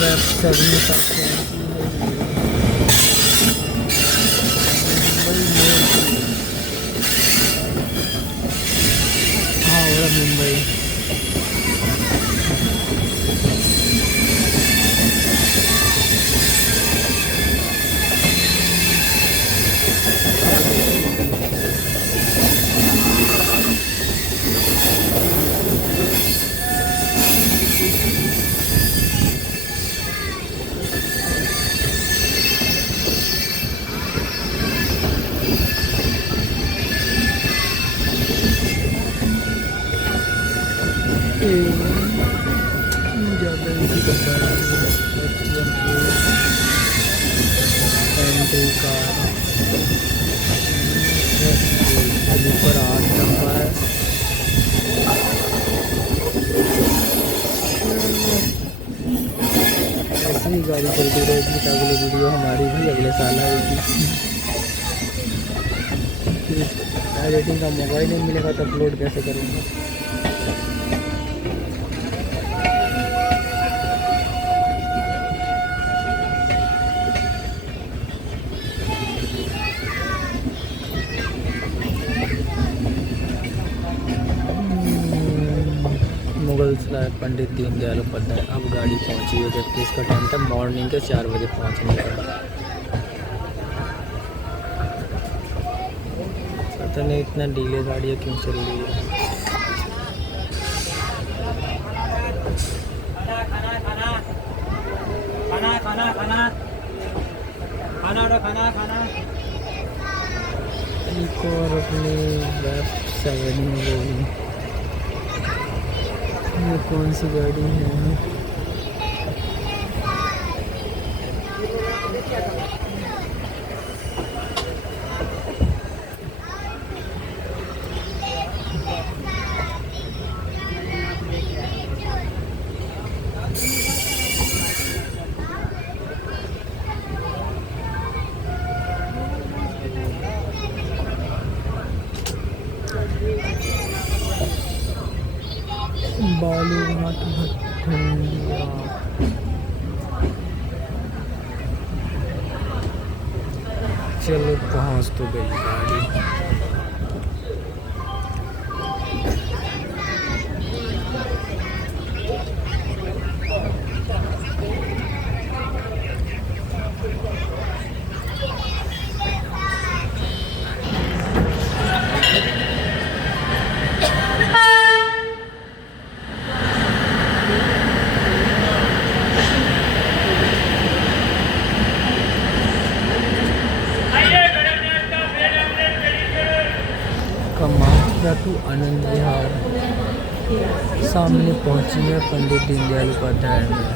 Web 7 का मुंबई मोड़, हावड़ा मुंबई। ज़्यादा इसी करता है एंट्री कार पर 8 नंबर। ऐसी ही गाड़ी चलती रहेगी तो अगली वीडियो हमारी भी अगले साल आएगी। एडिटिंग का मौका ही नहीं मिलेगा तो अपलोड कैसे करेंगे। मुगल सराय पंडित दीनदयाल उपाध्याय। अब गाड़ी पहुंची है जबकि इसका टाइम था मॉर्निंग के 4 बजे पहुंचने का। पता नहीं इतना डीले गाड़ियाँ क्यों चल रही है। एक और अपनी वेब 7 में गई। ये कौन सी गाड़ी है? बालूघाट भटंडिया। चलो पहुँच तो गई गाड़ी। कमाख्या टू आनंद विहार। सामने पहुंची है पंडित दीनदयाल उपाध्याय में।